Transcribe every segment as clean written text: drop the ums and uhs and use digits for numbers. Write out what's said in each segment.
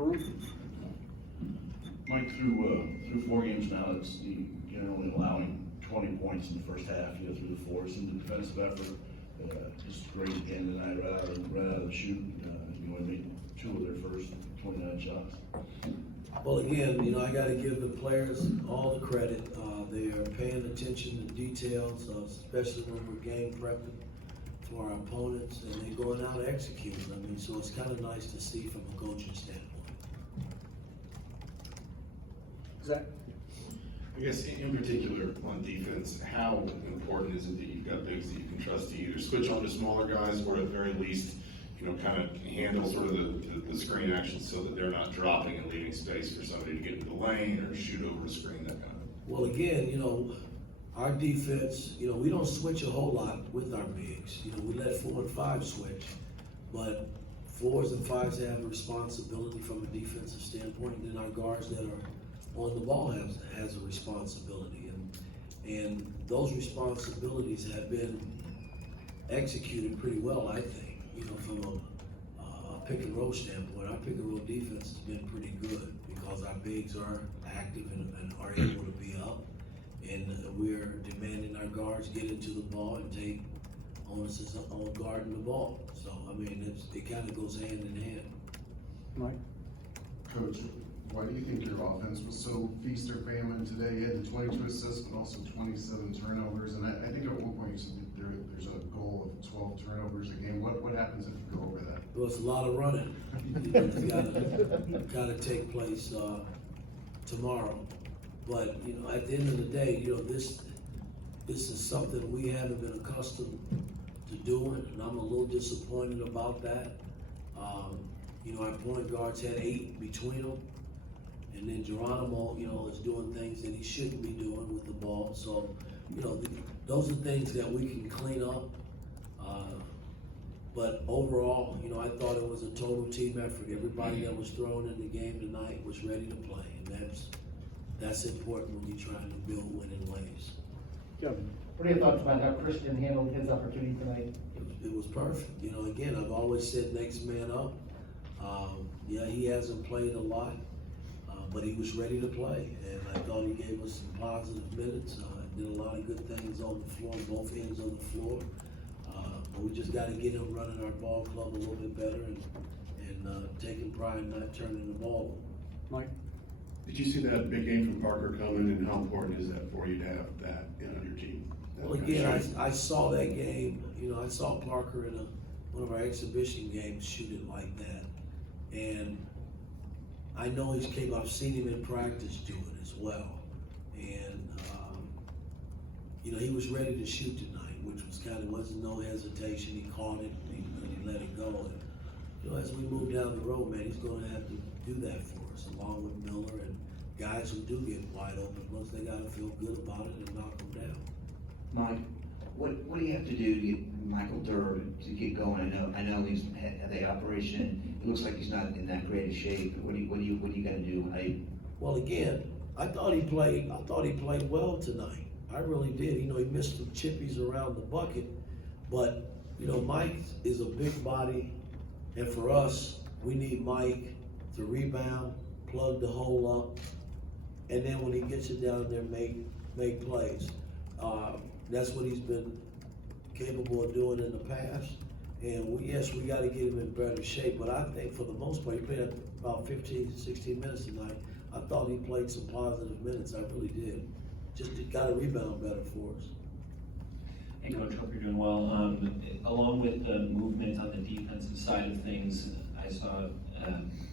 improve? Mike, through 4 games now, it's generally allowing 20 points in the first half, through the force and the defensive effort. Just great again tonight, right out of the chute. They made 2 of their first 29 shots. Well, again, I got to give the players all the credit. They are paying attention to details, especially when we're game prepping for our opponents, and they're going out executing. I mean, so it's kind of nice to see from a coaching standpoint. Zach? I guess in particular on defense, how important is it that you've got bigs that you can trust to either switch on to smaller guys or at the very least, kind of handle sort of the screen action so that they're not dropping and leaving space for somebody to get into the lane or shoot over a screen, that kind of. Well, again, our defense, we don't switch a whole lot with our bigs. We let 4 and 5 switch, but 4s and 5s have a responsibility from a defensive standpoint, and then our guards that are on the ball has a responsibility, and those responsibilities have been executed pretty well, I think. From a pick and roll standpoint, our pick and roll defense has been pretty good because our bigs are active and are able to be up, and we're demanding our guards get into the ball and take onus on guarding the ball. So I mean, it kind of goes hand in hand. Mike? Coach, why do you think your offense was so feast or famine today? You had the 22 assists, but also 27 turnovers. And I think at one point you said there's a goal of 12 turnovers a game. What happens if you go over that? Well, it's a lot of running. It's got to take place tomorrow. But at the end of the day, this is something we haven't been accustomed to doing, and I'm a little disappointed about that. Our point guards had 8 between them. And then Geronimo, is doing things that he shouldn't be doing with the ball. So, those are things that we can clean up. But overall, I thought it was a total team effort. Everybody that was thrown in the game tonight was ready to play, and that's important when you're trying to build winning ways. Kevin? What are your thoughts about how Christian handled his opportunity tonight? It was perfect. Again, I've always said next man up. He hasn't played a lot. But he was ready to play, and I thought he gave us some positive minutes. Did a lot of good things on the floor, both ends of the floor. But we just got to get him running our ball club a little bit better and taking pride in not turning the ball over. Mike? Did you see that big game from Parker coming, and how important is that for you to have that on your team? Well, again, I saw that game. I saw Parker in one of our exhibition games shoot it like that, and I know he's capable. I've seen him in practice do it as well, and he was ready to shoot tonight, which wasn't no hesitation. He caught it and he let it go. And as we move down the road, man, he's going to have to do that for us, along with Miller and guys who do get wide open. Once they got to feel good about it and knock them down. Mike, what do you have to do to get Michael Durr to get going? I know he's had the operation. It looks like he's not in that great a shape. What do you got to do? Well, again, I thought he played well tonight. I really did. He missed some chippies around the bucket, but Mike is a big body, and for us, we need Mike to rebound, plug the hole up, and then when he gets it down there, make plays. That's what he's been capable of doing in the past. And we got to get him in better shape. But I think for the most part, he played about 15 to 16 minutes tonight. I thought he played some positive minutes. I really did. Just got to rebound better for us. Hey, Coach, hope you're doing well. Along with the movement on the defensive side of things, I saw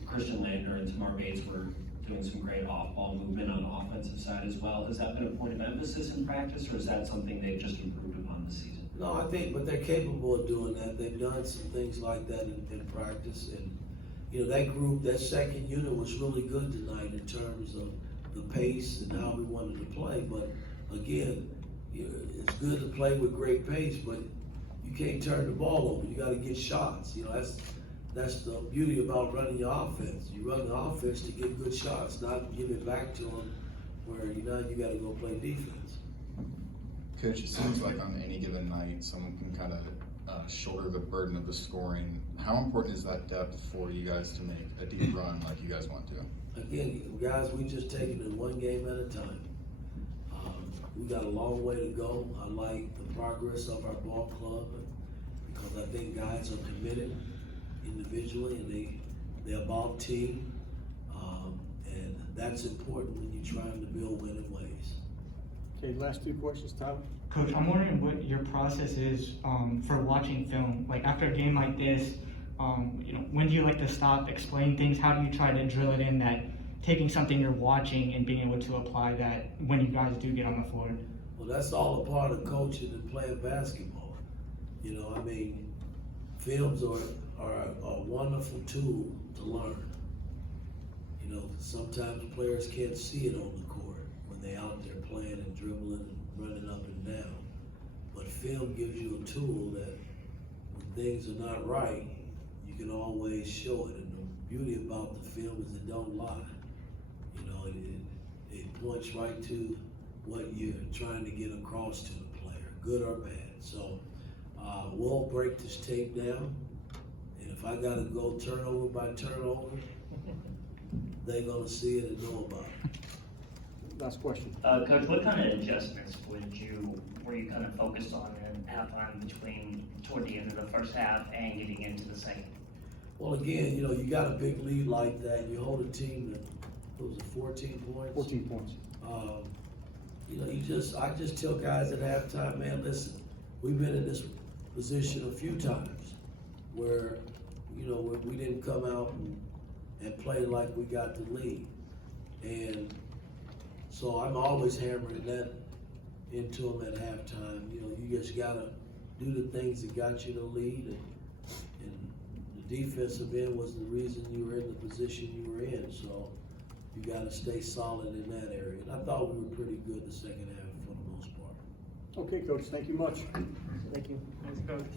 Christian Landner and Tamar Bates were doing some great off-ball movement on the offensive side as well. Has that been a point of emphasis in practice, or is that something they've just improved upon this season? No, I think, but they're capable of doing that. They've done some things like that in practice, and that group, that second unit was really good tonight in terms of the pace and how we wanted to play. But again, it's good to play with great pace, but you can't turn the ball over. You got to get shots. That's the beauty about running your offense. You run the offense to get good shots, not give it back to them where you got to go play defense. Coach, it seems like on any given night, someone can kind of shoulder the burden of the scoring. How important is that depth for you guys to make a deep run like you guys want to? Again, guys, we just taking it one game at a time. We got a long way to go. I like the progress of our ball club because I think guys are committed individually and they're about team. And that's important when you're trying to build winning ways. Okay, last two questions, Tyler. Coach, I'm wondering what your process is for watching film. Like after a game like this, when do you like to stop, explain things? How do you try to drill it in that taking something you're watching and being able to apply that when you guys do get on the floor? Well, that's all a part of coaching and playing basketball. I mean, films are a wonderful tool to learn. Sometimes players can't see it on the court when they're out there playing and dribbling and running up and down. But film gives you a tool that when things are not right, you can always show it. And the beauty about the film is it don't lie. It points right to what you're trying to get across to the player, good or bad. So we'll break this tape down, and if I gotta go turnover by turnover, they're gonna see it and know about it. Last question. Coach, what kind of adjustments were you kind of focused on in halftime toward the end of the first half and getting into the second? Well, again, you got a big lead like that, you hold a team that, what was it, 14 points? 14 points. I just tell guys at halftime, man, listen, we've been in this position a few times where, we didn't come out and play like we got the lead. And so I'm always hammering that into them at halftime. You just gotta do the things that got you the lead, and the defensive end was the reason you were in the position you were in. So you gotta stay solid in that area. And I thought we were pretty good the second half for the most part. Okay, Coach, thank you much. Thank you. Thanks, Coach.